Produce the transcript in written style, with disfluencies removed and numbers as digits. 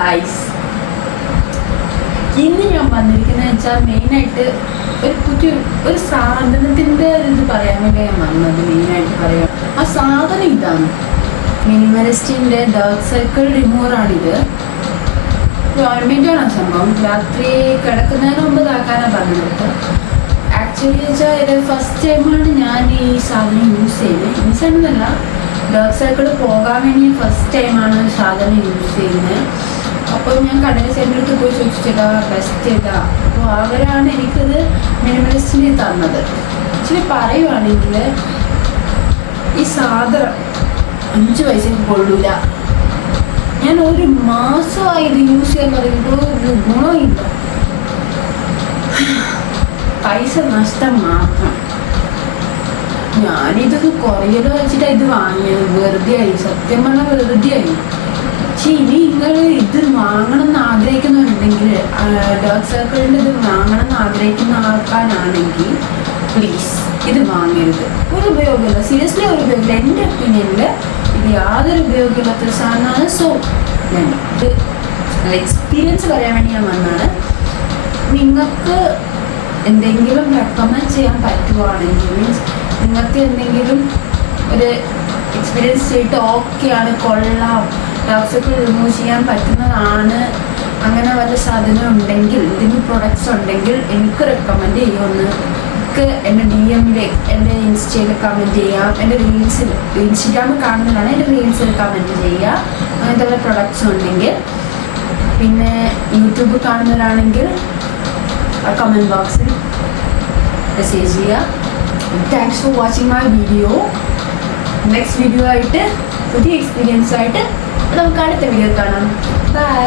Guys, ഇന്ന് ഞാൻ വന്നിരിക്കുന്നത് വെച്ചാൽ മെയിനായിട്ട് ഒരു സാധനത്തിൻ്റെ ഇത് പറയാൻ വേണ്ടി ഞാൻ വന്നത്. മെയിനായിട്ട് പറയാം, ആ സാധനം ഇതാണ്. മിനിമലിസ്റ്റിൻ്റെ ഡാർക്ക് സർക്കിൾ റിമൂവറാണിത്. ഓയിൻമെൻറ്റാണ് സംഭവം. രാത്രി കിടക്കുന്നതിന് മുമ്പ് ഇതാക്കാനാണ് പറഞ്ഞത്. ആക്ച്വലി വെച്ചാൽ ഇത് ഫസ്റ്റ് ടൈമാണ് ഞാൻ ഈ സാധനം യൂസ് ചെയ്യുന്നത്. യൂസ് ചെയ്യുന്നതല്ല, ഡാർക്ക് സർക്കിൾ പോകാൻ വേണ്ടി ഫസ്റ്റ് ടൈമാണ് സാധനം യൂസ് ചെയ്യുന്നത്. അപ്പോൾ ഞാൻ കടലിൽ സെൻ്ററിൽ പോയി ചോദിച്ചിട്ടാ ബെസ്റ്റ് ഇതാ. അപ്പോൾ അവരാണ് എനിക്കത് മിനിമലിസ്റ്റിന് തന്നത്. ആക്ച്വലി പറയുവാണെങ്കിൽ ഈ സാധനം 5 പൈസക്ക് കൊള്ളൂല. ഞാൻ ഒരു മാസമായി ഇത് യൂസ് ചെയ്യാൻ പറയുമ്പോൾ ഒരു ഗുണമില്ല, പൈസ നഷ്ടം മാത്രം. ഞാനിത് കുറയല്ലോ വെച്ചിട്ടാണ് ഇത് വാങ്ങിയത്. വെറുതെ ആയി, സത്യം പറഞ്ഞാൽ വെറുതെ ആയി. പക്ഷെ ഇനി നിങ്ങൾ ഇത് വാങ്ങണം എന്ന് ആഗ്രഹിക്കുന്നുണ്ടെങ്കിൽ, ഡാർക്ക് സർക്കിളിൻ്റെ ഇത് വാങ്ങണം എന്ന് ആഗ്രഹിക്കുന്ന ആൾക്കാരാണെങ്കിൽ പ്ലീസ് ഇത് വാങ്ങരുത്. ഒരു ഉപയോഗമില്ല, സീരിയസ്ലി ഒരു ഉപയോഗമില്ല. എൻ്റെ ഒപ്പീനിയനിൽ ഇത് യാതൊരു ഉപയോഗമില്ലാത്തൊരു സാധനമാണ്. സോ ഞാൻ ഇത് എക്സ്പീരിയൻസ് പറയാൻ വേണ്ടി ഞാൻ വന്നതാണ്. നിങ്ങൾക്ക് എന്തെങ്കിലും റെക്കമെൻഡ് ചെയ്യാൻ പറ്റുവാണെങ്കിൽ, മീൻസ് നിങ്ങൾക്ക് എന്തെങ്കിലും ഒരു എക്സ്പീരിയൻസ് ചെയ്തിട്ട് ഓക്കെയാണ്, കൊള്ളാം, ഡാർക്ക് സർക്കിൾ റിമൂവ് ചെയ്യാൻ പറ്റുന്നതാണ്, അങ്ങനെ വല്ല സാധനം ഉണ്ടെങ്കിൽ, ഇതിന് പ്രൊഡക്ട്സ് ഉണ്ടെങ്കിൽ എനിക്ക് റെക്കമെൻഡ് ചെയ്യുമെന്ന്. എനിക്ക് എൻ്റെ DM-ൽ, എൻ്റെ ഇൻസ്റ്റയിൽ കമൻറ്റ് ചെയ്യാം. എൻ്റെ റീൽസിൽ, ഇൻസ്റ്റഗ്രാമിൽ കാണുന്നതാണ്, എൻ്റെ റീൽസിൽ കമൻറ്റ് ചെയ്യുക അങ്ങനത്തെ വല്ല പ്രൊഡക്ട്സ് ഉണ്ടെങ്കിൽ. പിന്നെ യൂട്യൂബ് കാണുന്നവരാണെങ്കിൽ കമൻറ്റ് ബോക്സിൽ മെസ്സേജ് ചെയ്യുക. Thanks for watching my video. Next video ആയിട്ട്, പുതിയ എക്സ്പീരിയൻസ് ആയിട്ട് നമുക്ക് അടുത്ത വീഡിയോ കാണാം. ബൈ.